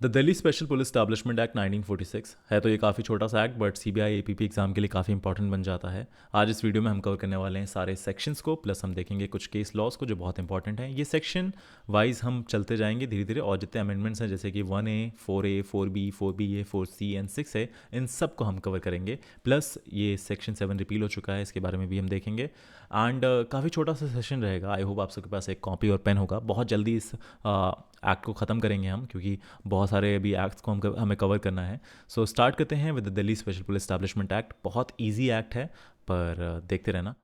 The Delhi special police establishment act 1946 है तो ये काफ़ी छोटा सा act but CBI APP exam के लिए काफ़ी इंपॉर्टेंट बन जाता है। आज इस वीडियो में हम कवर करने वाले हैं सारे सेक्शंस को, प्लस हम देखेंगे कुछ केस लॉज को जो बहुत इंपॉर्टेंट हैं। ये सेक्शन वाइज हम चलते जाएंगे धीरे धीरे, और जितने अमेंडमेंट्स हैं जैसे कि 1A, 4A, 4B, 4BA, 4C and 6 है, इन सब को हम कवर करेंगे। प्लस ये सेक्शन 7 रिपील हो चुका है, इसके बारे में भी हम देखेंगे। एंड काफ़ी छोटा सा सेशन रहेगा। आई होप आप सबके पास एक कॉपी और पेन होगा। बहुत जल्दी इस एक्ट को ख़त्म करेंगे हम, क्योंकि बहुत सारे अभी एक्ट्स को हमें कवर करना है। सो स्टार्ट करते हैं with the Delhi special police establishment act. बहुत ईजी एक्ट है, पर देखते रहना।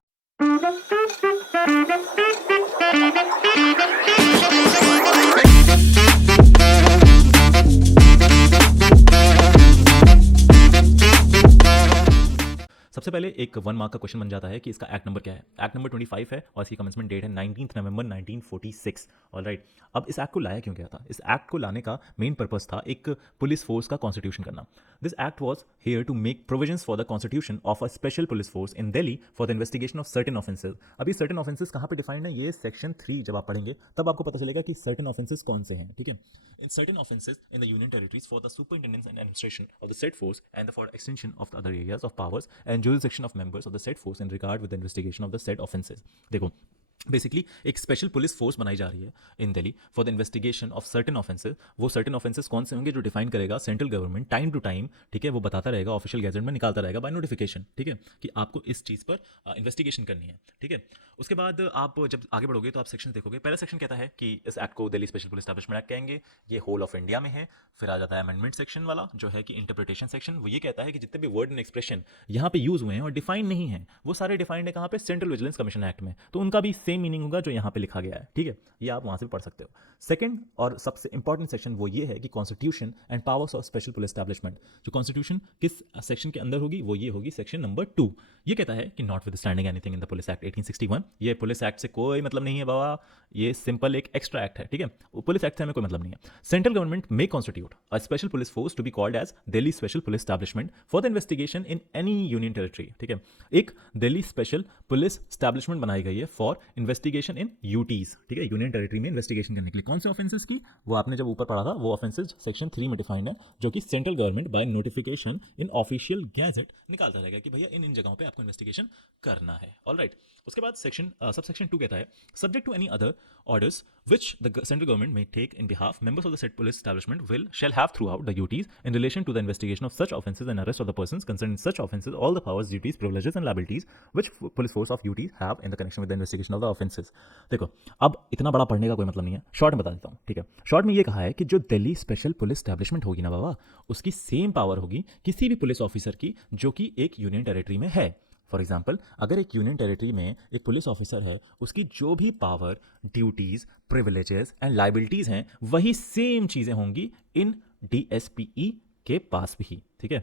सबसे पहले एक 1 मार्क का क्वेश्चन बन जाता है कि इसका एक्ट नंबर क्या है। एक्ट नंबर 25 है और इसकी कमेंसमेंट डेट है 19 नवंबर 1946। ऑलराइट, अब इस एक्ट को लाया क्यों गया था? इस एक्ट को लाने का मेन पर्पस था एक पुलिस फोर्स का कॉन्स्टिट्यूशन करना। This act was here to make provisions for the constitution of a special police force in Delhi for the investigation of certain offences. अभी सर्टेन ऑफेंसेज कहाँ पे डिफाइंड है? ये सेक्शन 3 जब आप पढ़ेंगे तब आपको पता चलेगा कि सर्टेन ऑफेंसेज कौन से हैं। ठीक है, in certain offences in the union territories for the superintendence and administration of the said force and for extension of the other areas of powers and jurisdiction of members of the said force in regard with the investigation of the said offences। देखो, basically एक special police force बनाई जा रही है in Delhi for the investigation of certain offences. वो certain offences कौन से होंगे जो डिफाइन करेगा central government time to time. ठीक है, वो बताता रहेगा, ऑफिशियल गैजेट में निकालता रहेगा बाय नोटिफिकेशन। ठीक है, कि आपको इस चीज़ पर इन्वेस्टिगेशन करनी है। ठीक है, उसके बाद आप जब आगे बढ़ोगे तो आप सेक्शन देखोगे। पहला सेक्शन कहता है कि इस एक्ट को Delhi special police establishment act कहेंगे। ये होल ऑफ इंडिया में है। फिर आ जाता है अमेंडमेंट सेक्शन वाला, जो है कि इंटरप्रिटेशन सेक्शन। वो ये कहता है कि जितने भी वर्ड एंड एक्सप्रेशन यहाँ पे यूज हुए हैं और डिफाइन नहीं है, वो सारे डिफाइंड है कहाँ पे? सेंट्रल विजिलेंस कमीशन एक्ट में। तो उनका भी सेम मीनिंग होगा जो यहाँ पे लिखा गया है। ठीक है, ये आप वहाँ से पढ़ सकते हो। सेकंड और सबसे इंपॉर्टेंट सेक्शन वो ये है कि constitution and powers of special police establishment. जो कॉन्स्टिट्यूशन किस सेक्शन के अंदर होगी वो ये होगी सेक्शन नंबर 2। ये कहता है कि not with standing anything in the police act 1861। ये पुलिस एक्ट से कोई मतलब नहीं है बाबा, ये सिंपल एक एक्स्ट्रा एक्ट है। ठीक है, पुलिस एक्ट से हमें कोई मतलब नहीं है। Central government may constitute a special police force to be called as Delhi special police establishment for the investigation in any union territory. ठीक है, एक दिल्ली स्पेशल पुलिस एस्टैब्लिशमेंट बनाई गई है फॉर इन्वेस्टिगेशन इन यूटीज। ठीक है, यूनियन टेरिटरी में investigation करने के लिए। कौन से ऑफेंसेस की? वो आपने जब ऊपर पढ़ा था, वो ऑफेंसेस सेक्शन 3 में डिफाइंड है, जो कि central government by notification in official gazette निकालता रहेगा कि भैया इन इन जगहों पे आपको इन्वेस्टिगेशन करना है। ऑलराइट, उसके बाद सेक्शन सब सेक्शन 2 कहता है subject to any other orders which the central government may take in behalf members of the said police establishment shall have throughout the duties in relation to the investigation of such offences and arrest of the persons concerned in such offences all the powers, duties, privileges and liabilities which police force of duties have in the connection with the investigation of the offences। देखो, अब इतना बड़ा पढ़ने का कोई मतलब नहीं है, शॉर्ट में बता देता हूँ। ठीक है, शॉर्ट में ये कहा है कि जो दिल्ली स्पेशल पुलिस एस्टैब्लिशमेंट होगी ना बाबा, उसकी सेम पावर होगी किसी भी पुलिस ऑफिसर की जो कि एक यूनियन टेरिटरी में है। फॉर एग्जाम्पल, अगर एक यूनियन टेरिटरी में एक पुलिस ऑफिसर है, उसकी जो भी power, duties, privileges and liabilities हैं, वही सेम चीज़ें होंगी इन डीएसपीई के पास भी। ठीक है,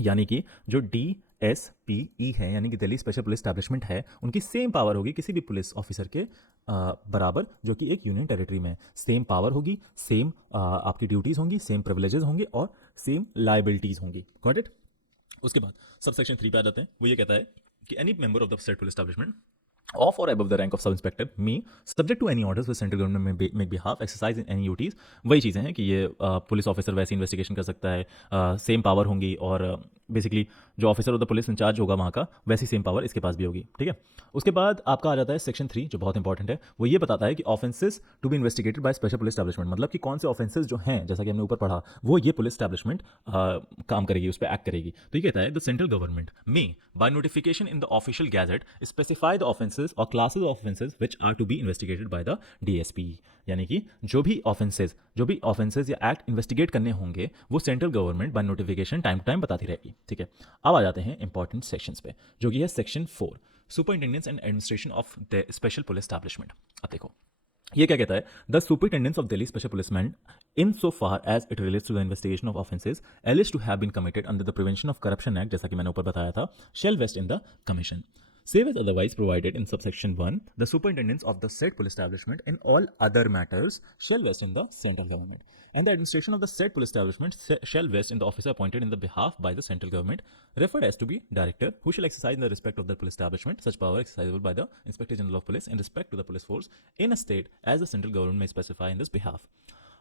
यानी कि जो डीएसपीई है, यानी कि दिल्ली स्पेशल पुलिस एस्टैब्लिशमेंट है, उनकी सेम पावर होगी किसी भी पुलिस ऑफिसर के बराबर जो कि एक यूनियन टेरिटरी में। सेम पावर होगी, सेम आपकी ड्यूटीज़ होंगी, सेम प्रिविलेजेस होंगे और सेम लाइबिलिटीज़ होंगी। Got it? उसके बाद सब सेक्शन 3 पे आ जाते हैं। वो ये कहता है कि any member of the state police establishment of or above the rank of sub inspector me subject to any orders with central government may make behalf exercise in any duties। वही चीज़ें हैं कि ये पुलिस ऑफिसर वैसे investigation कर सकता है, same power होंगी, और बेसिकली जो officer of the police in charge होगा वहाँ का, वैसी सेम पावर इसके पास भी होगी। ठीक है, उसके बाद आपका आ जाता है सेक्शन 3 जो बहुत इंपॉर्टेंट है। वो ये बताता है कि offences to be investigated by special police establishment, मतलब कि कौन से ऑफेंसेस जो हैं, जैसा कि हमने ऊपर पढ़ा, वो ये पुलिस एस्टैब्लिशमेंट काम करेगी, उस पर एक्ट करेगी। तो ये कहता है the central government may by notification in the official gazette specify the offences or classes of offences which are to be investigated by the DSP. यानी कि जो भी ऑफेंसेस या एक्ट इन्वेस्टिगेट करने होंगे, वो central government by notification time to time बताती रहेगी। ठीक है, अब आ जाते हैं इंपॉर्टेंट सेक्शंस पे, जो कि है section 4 superintendence and administration of the special police establishment. अब देखो, ये क्या कहता है? The superintendence of Delhi special policeman in so far as it relates to the investigation of offences alleged to have been committed under the prevention of corruption act, जैसा कि मैंने ऊपर बताया था, shall vest in the commission. Save as otherwise provided in subsection 1, the superintendents of the said police establishment in all other matters shall vest in the central government, and the administration of the said police establishment shall vest in the officer appointed in the behalf by the central government, referred as to be director, who shall exercise in the respect of the police establishment such power exercisable by the Inspector General of Police in respect to the police force in a state as the central government may specify in this behalf।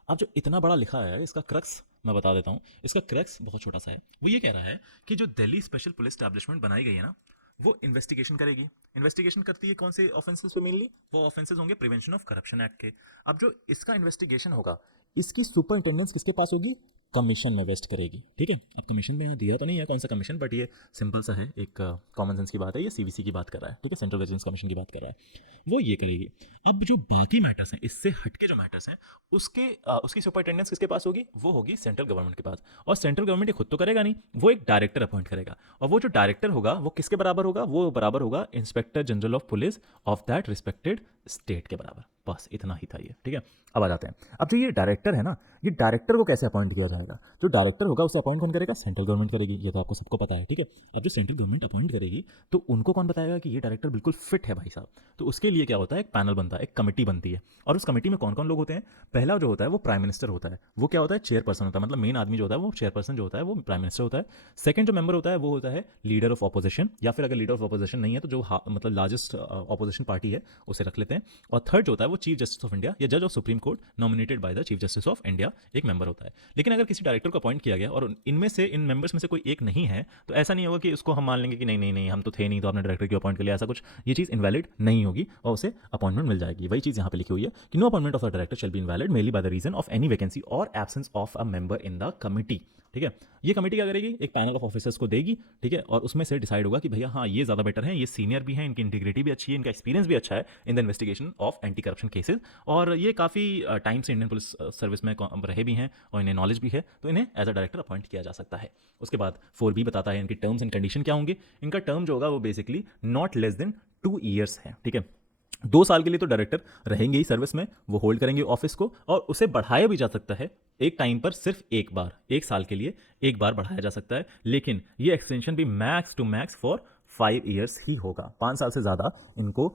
अब जो इतना बड़ा लिखा है इसका crux मैं बता देता हूँ। इसका क्रक्स बहुत छोटा सा है। वो ये कह रहा है कि जो दिल्ली स्पेशल पुलिस एस्टैब्लिशमेंट बनाई गई है ना, वो इन्वेस्टिगेशन करेगी। इन्वेस्टिगेशन करती है कौन से ऑफेंसेस पे मेनली? वो ऑफेंसेस होंगे प्रिवेंशन ऑफ करप्शन एक्ट के। अब जो इसका इन्वेस्टिगेशन होगा, इसकी सुपरिटेंडेंस किसके पास होगी? कमीशन में वेस्ट करेगी। ठीक है, अब कमीशन में यहाँ दिया तो नहीं है कौन सा कमीशन, बट ये सिंपल सा है, एक कॉमन सेंस की बात है, ये सीवीसी की बात कर रहा है। ठीक है, सेंट्रल विजिलेंस कमीशन की बात कर रहा है, वो ये करेगी। अब जो बाकी मैटर्स हैं, इससे हटके जो मैटर्स हैं, उसकी सुपरिटेंडेंस किसके पास होगी? वो होगी सेंट्रल गवर्नमेंट के पास। और सेंट्रल गवर्नमेंट ये खुद तो करेगा नहीं, वो एक डायरेक्टर अपॉइंट करेगा। और वो जो डायरेक्टर होगा वो किसके बराबर होगा? वो बराबर होगा inspector general of police of that respected state के बराबर। बस इतना ही था ये। ठीक है, अब आ जाते हैं। अब जो ये डायरेक्टर है ना, ये डायरेक्टर को कैसे अपॉइंट किया जाएगा? जो डायरेक्टर होगा उसे अपॉइंट कौन करेगा? सेंट्रल गवर्नमेंट करेगी, ये तो आपको सबको पता है। ठीक है, अब जो सेंट्रल गवर्नमेंट अपॉइंट करेगी तो उनको कौन बताएगा कि ये डायरेक्टर बिल्कुल फिट है भाई साहब? तो उसके लिए क्या होता है? एक पैनल बनता है, एक कमेटी बनती है। और उस कमेटी में कौन कौन लोग होते हैं? पहला जो होता है वो प्राइम मिनिस्टर होता है। वो क्या होता है? चेयरपर्सन होता है, मतलब मेन आदमी जो होता है वो चेयरपर्सन जो होता है वो प्राइम मिनिस्टर होता है। सेकंड जो मेंबर होता है वो होता है लीडर ऑफ ऑपोजिशन, या फिर अगर लीडर ऑफ ऑपोजिशन नहीं है तो जो मतलब लार्जेस्ट ऑपोजिशन पार्टी है उसे रख लेते हैं। और थर्ड जो होता है वो चीफ जस्टिस ऑफ इंडिया या जज of supreme court nominated by the chief justice of India, एक मेंबर होता है। लेकिन अगर किसी डायरेक्टर को अपॉइंट किया गया और इनमें से इन मेंबर्स में से कोई एक नहीं है, तो ऐसा नहीं होगा कि उसको हम मान लेंगे कि नहीं नहीं नहीं हम तो थे नहीं तो आपने डायरेक्टर की अपॉइंट कर लिया, ऐसा कुछ। ये चीज़ इनवैलिड नहीं होगी और उसे अपॉइंटमेंट मिल जाएगी। वही चीज़ यहाँ पे लिखी हुई है कि no appointment of the director shall be invalid mainly by the reason of any vacancy or absence of a member in the committee. ठीक है, ये कमेटी क्या करेगी? एक पैनल ऑफ ऑफिसर्स को देगी। ठीक है, और उसमें से डिसाइड होगा कि भैया हाँ ये ज़्यादा बेटर है, ये सीनियर भी हैं, इनकी इंटीग्रिटी भी अच्छी है, इनका एक्सपीरियंस भी अच्छा है in the investigation of anti corruption cases, और ये काफ़ी टाइम से इंडियन पुलिस सर्विस में रहे भी हैं और इन्हें नॉलेज भी है, तो इन्हें एज अ डायरेक्टर अपॉइंट किया जा सकता है। उसके बाद 4B बताता है इनकी टर्म्स एंड कंडीशन क्या होंगे। इनका टर्म जो होगा वो basically not less than 2 years है। ठीक है, 2 साल के लिए तो डायरेक्टर रहेंगे ही सर्विस में, वो होल्ड करेंगे ऑफिस को, और उसे बढ़ाया भी जा सकता है एक टाइम पर सिर्फ एक बार, 1 साल के लिए एक बार बढ़ाया जा सकता है। लेकिन ये एक्सटेंशन भी max to max for 5 years ही होगा। 5 साल से ज़्यादा इनको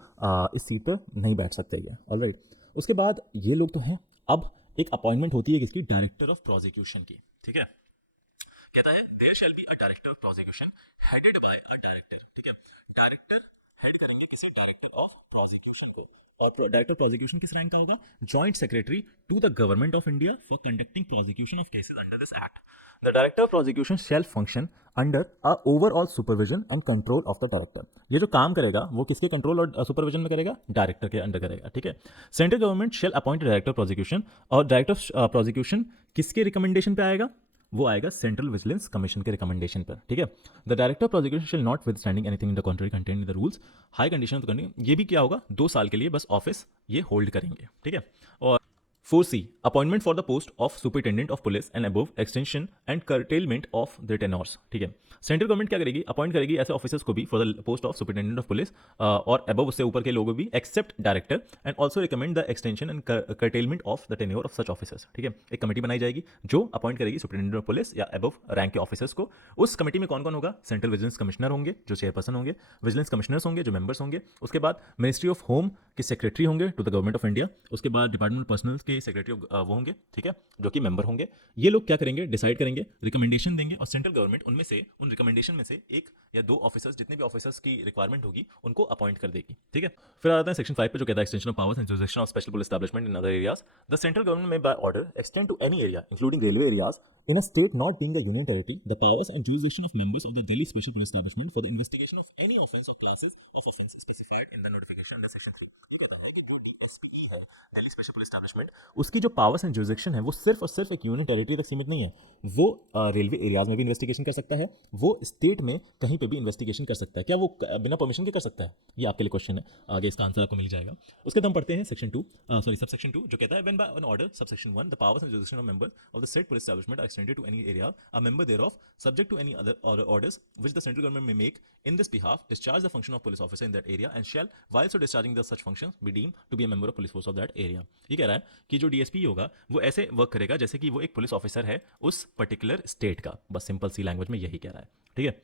इस सीट पर नहीं बैठ सकते ये। ऑलराइट, उसके बाद ये लोग तो हैं। अब एक अपॉइंटमेंट होती है किसकी? डायरेक्टर ऑफ प्रोसिक्यूशन की। ठीक है, कहता है there shall be a director of prosecution headed by a director. ठीक है, डायरेक्टर हेड करेंगे किसी डायरेक्टर ऑफ प्रोसिक्यूशन को, और डायरेक्टर प्रोसिक्यूशन किस रैंक का होगा? Joint secretary to the government of India for conducting prosecution of cases under this act. The director of prosecution shall function under a overall supervision and control of the director. ये जो काम करेगा वो किसके control और supervision में करेगा? Director के अंडर करेगा। ठीक है, central government shall appoint director prosecution, और डायरेक्टर ऑफ प्रोसिक्यूशन किसके रिकमेंडेशन पे आएगा? वो आएगा सेंट्रल विजिलेंस कमीशन के रिकमेंडेशन पर। ठीक है, the director of prosecution shall notwithstanding anything in the contrary contained in the rules high condition करनी। ये भी क्या होगा? 2 साल के लिए बस ऑफिस ये होल्ड करेंगे। ठीक है, और 4C appointment for the post of superintendent of police and above extension and curtailment of the tenures. ठीक है, सेंट्रल गवर्नमेंट क्या करेगी? अपॉइंट करेगी ऐसे ऑफिसर्स को भी for the post of superintendent of police और अबव, उससे ऊपर के लोगों भी, except director, and also recommend the extension and curtailment of the tenure of such officers. ठीक है, एक कमेटी बनाई जाएगी जो अपॉइंट करेगी सुपरिटेंडेंट ऑफ पुलिस या अबव रैंक के ऑफिसर्स को। उस कमेटी में कौन कौन होगा? सेंट्रल विजिलेंस कमिश्नर होंगे जो चेयरपर्सन होंगे, विजिलेंस कमिश्नर्स होंगे जो मेंबर्स होंगे, उसके बाद मिनिस्ट्री ऑफ होम के सेक्रेटरी होंगे to the government of India, उसके बाद डिपार्टमेंट पर्सनल के सेक्रेटरी वो होंगे। ठीक है, जो कि मेंबर होंगे। ये लोग क्या करेंगे? डिसाइड करेंगे, रिकमेंडेशन देंगे, और सेंट्रल गवर्नमेंट उनमें से, उन रिकमेंडेशन में से 1 या 2 ऑफिसर्स, जितने भी ऑफिसर्स की रिक्वायरमेंट होगी उनको अपॉइंट कर देगी। ठीक है, फिर आता है सेक्शन 5 पे जो कहता है extension of powers and jurisdiction of special police establishment in other areas. The central government may by order extend to any area including railway areas in a state not being a union territory the powers and jurisdiction of members of the Delhi Special Police Establishment for the investigation of any offence or classes of offence specified in the notification under section 3। ये कहता है कि जो DSPE है, Delhi special police establishment, उसकी जो powers and jurisdiction है वो सिर्फ और सिर्फ एक यूनियन टेरिटरी तक सीमित नहीं है। वो रेलवे एरियाज में भी इन्वेस्टिगेशन कर सकता है, वो स्टेट में कहीं पे भी इन्वेस्टिगेशन कर सकता है। क्या वो बिना परमिशन के कर सकता है? ये आपके लिए क्वेश्चन है, आगे इसका आंसर आपको मिल जाएगा। उसके हम पढ़ते हैं सेक्शन 2 सबसेक्शन 2 जो कहता है when by an order subsection 1 the powers and jurisdiction of members of the state police establishment are extended to any area a member thereof subject to any other orders which the central government may make in this behalf discharge the function of police officer in that area and shall while so discharging the such functions be deemed to be a member of police force of that area। ये कह रहा है कि जो DSP होगा वो ऐसे work करेगा जैसे कि वो एक पुलिस ऑफिसर है उस पर्टिकुलर स्टेट का। बस सिंपल सी लैंग्वेज में यही कह रहा है। ठीक है,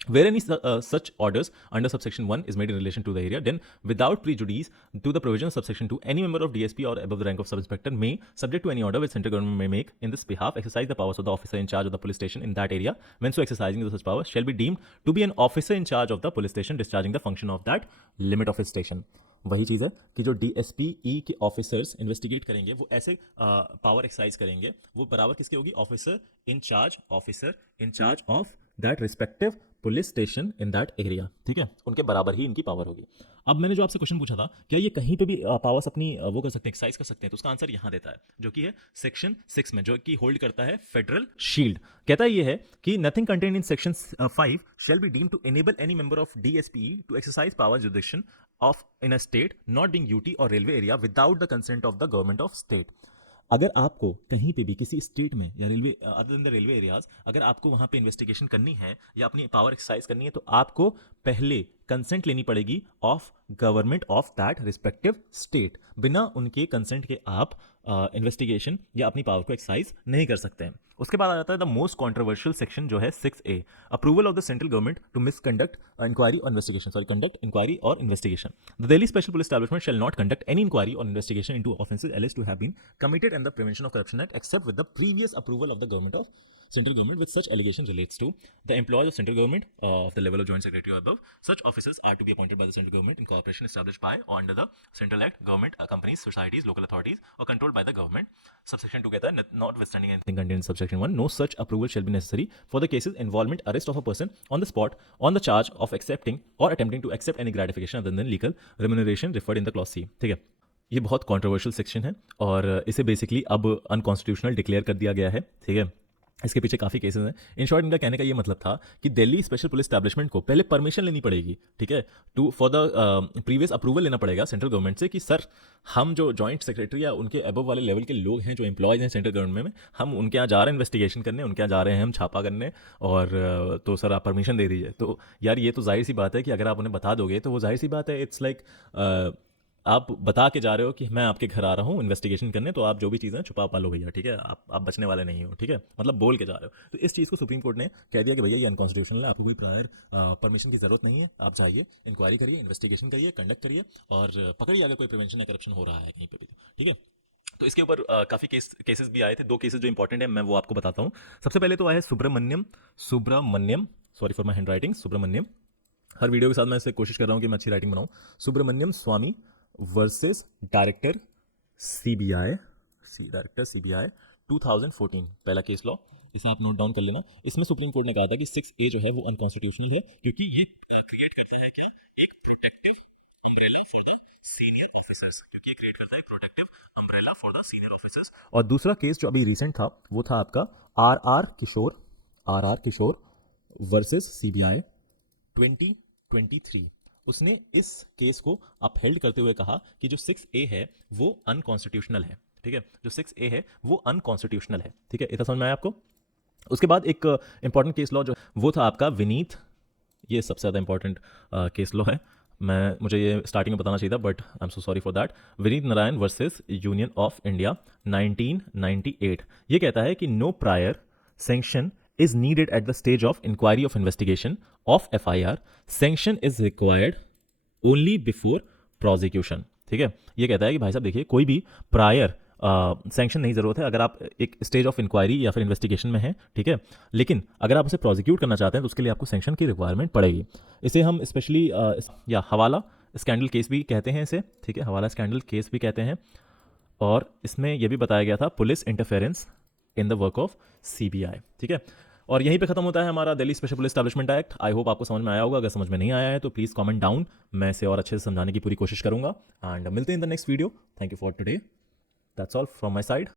where any such orders under subsection 1 is made in relation to the area, then without prejudice to the provision of subsection 2 any member of DSP or above the rank of sub-inspector may, subject to any order which central government may make in this behalf, exercise the powers of the officer in charge of the police station in that area when so exercising such powers shall be deemed to be an officer in charge of the police station discharging the function of that limit of his station। वही चीज़ है कि जो DSPE के officers investigate करेंगे वो ऐसे power exercise करेंगे, वो बराबर किसके होगी? Officer in charge of that respective police station in that area, ठीक है, उनके बराबर ही इनकी पावर होगी। अब मैंने जो आपसे क्वेश्चन पूछा था, क्या ये कहीं पे भी पावर्स अपनी वो कर सकते हैं, एक्सरसाइज कर सकते हैं, तो उसका आंसर यहाँ देता है, जो कि है सेक्शन 6 में, जो कि होल्ड करता है फेडरल शील्ड। कहता है ये है कि nothing contain in section 5 shall be deem to enable any member of DSPE to exercise power jurisdiction of in a state not being UT or railway area without the consent of the government of state. अगर आपको कहीं पे भी किसी state में या railway other than the railway areas, अगर आपको वहां पे इन्वेस्टिगेशन करनी है या अपनी पावर एक्सरसाइज करनी है, तो आपको पहले कंसेंट लेनी पड़ेगी of government of that respective state. बिना उनके कंसेंट के आप इन्वेस्टिगेशन या अपनी पावर को एक्सरसाइज नहीं कर सकते हैं। उसके बाद आ जाता है द मोस्ट कॉन्ट्रोवर्शियल सेक्शन, जो है 6A, approval of the central government to misconduct inquiry or investigation, conduct inquiry or investigation. The Delhi special police establishment shall not conduct any inquiry or investigation into offences alleged to have been committed and the Prevention of Corruption Act except with the previous approval of the central government with such allegation relates to the employees of central government of the level of joint secretary or above. Such officers are to be appointed by the central government in corporation established by or under the central act, government, companies, societies, local authorities or controlled by the government. Subsection 2 कहता है notwithstanding anything contained in subsection 1, no such approval shall be necessary for the cases involvement arrest of a person on the spot on the charge of accepting or attempting to accept any gratification other than legal remuneration referred in the clause C, ठीक है। ये बहुत controversial section है और इसे basically अब unconstitutional declare कर दिया गया है, ठीक है। इसके पीछे काफ़ी केसेस हैं। इन शॉर्ट इनका कहने का ये मतलब था कि दिल्ली स्पेशल पुलिस एस्टैब्लिशमेंट को पहले परमिशन लेनी पड़ेगी, ठीक है, to for the previous approval लेना पड़ेगा सेंट्रल गवर्नमेंट से कि सर हम जो जॉइंट सेक्रेटरी या उनके अबव वाले लेवल के लोग हैं जो एम्प्लॉयज़ हैं सेंट्रल गवर्नमेंट में, हम उनके यहाँ जा रहे हैं इन्वेस्टिगेशन करने, उनके यहाँ जा रहे हैं हम छापा करने, और तो सर आप परमिशन दे दीजिए। तो यार ये तो जाहिर सी बात है कि अगर आप उन्हें बता दोगे तो वो जाहिर सी बात है, इट्स लाइक आप बता के जा रहे हो कि मैं आपके घर आ रहा हूँ इन्वेस्टिगेशन करने, तो आप जो भी चीज़ें छुपा पालो भैया, ठीक है, आप बचने वाले नहीं हो, ठीक है, मतलब बोल के जा रहे हो। तो इस चीज़ को सुप्रीम कोर्ट ने कह दिया कि भैया ये अनकॉन्स्टिट्यूशनल है, आपको कोई प्रायर परमिशन की जरूरत नहीं है, आप जाइए, इंक्वायरी करिए, इन्वेस्टिगेशन करिए, कंडक्ट करिए और पकड़िए अगर कोई प्रिवेंशन या करप्शन हो रहा है कहीं पर भी, ठीक है। तो इसके ऊपर काफ़ी केसेस भी आए थे। 2 केसेस जो इंपॉर्टेंट है मैं वो आपको बताता हूँ। सबसे पहले तो आया है Subramaniam, sorry for my handwriting, Subramaniam. हर वीडियो के साथ मैं इससे कोशिश कर रहा हूँ कि मैं अच्छी राइटिंग बनाऊँ। सुब्रमण्यम स्वामी वर्सेस डायरेक्टर सीबीआई 2014, पहला केस लॉ, इसे आप नोट डाउन कर लेना। इसमें सुप्रीम कोर्ट ने कहा था कि 6A जो है वो अनकॉन्स्टिट्यूशनल है क्योंकि ये क्रिएट करता है क्या, एक protective umbrella for the senior officers, क्योंकि ये क्रिएट करता है एक protective umbrella for the senior officers. और दूसरा केस जो अभी रिसेंट था वो था आपका R R Kishore versus CBI 2023। उसने इस केस को अपहेल्ड करते हुए कहा कि जो 6A है वो अनकॉन्स्टिट्यूशनल है, ठीक है, जो 6A है वो अनकॉन्स्टिट्यूशनल है, ठीक है, इतना समझ में आया आपको। उसके बाद एक इंपॉर्टेंट केस लॉ जो वो था आपका विनीत, ये सबसे ज़्यादा इंपॉर्टेंट केस लॉ है, मुझे ये स्टार्टिंग में बताना चाहिए था but I am so sorry for that. Vineet Narayan versus Union of India 1998। ये कहता है कि no prior sanction is needed at the stage of inquiry of investigation of FIR. Sanction is required only before prosecution, ठीक है। ये कहता है कि भाई साहब देखिए कोई भी प्रायर सैंक्शन नहीं ज़रूरत है अगर आप एक स्टेज ऑफ इंक्वायरी या फिर इन्वेस्टिगेशन में हैं, ठीक है, लेकिन अगर आप उसे प्रोसिक्यूट करना चाहते हैं तो उसके लिए आपको सैंक्शन की रिक्वायरमेंट पड़ेगी। इसे हम स्पेशली या हवाला स्कैंडल केस भी कहते हैं इसे, ठीक है, हवाला स्कैंडल केस भी कहते हैं। और इसमें यह भी बताया गया था police interference in the work of CBI, ठीक है। और यहीं पे खत्म होता है हमारा Delhi special police establishment act. I hope आपको समझ में आया होगा, अगर समझ में नहीं आया है तो प्लीज़ कमेंट डाउन, मैं इसे और अच्छे से समझाने की पूरी कोशिश करूंगा। एंड मिलते हैं in the next video. Thank you for today, that's all from my side.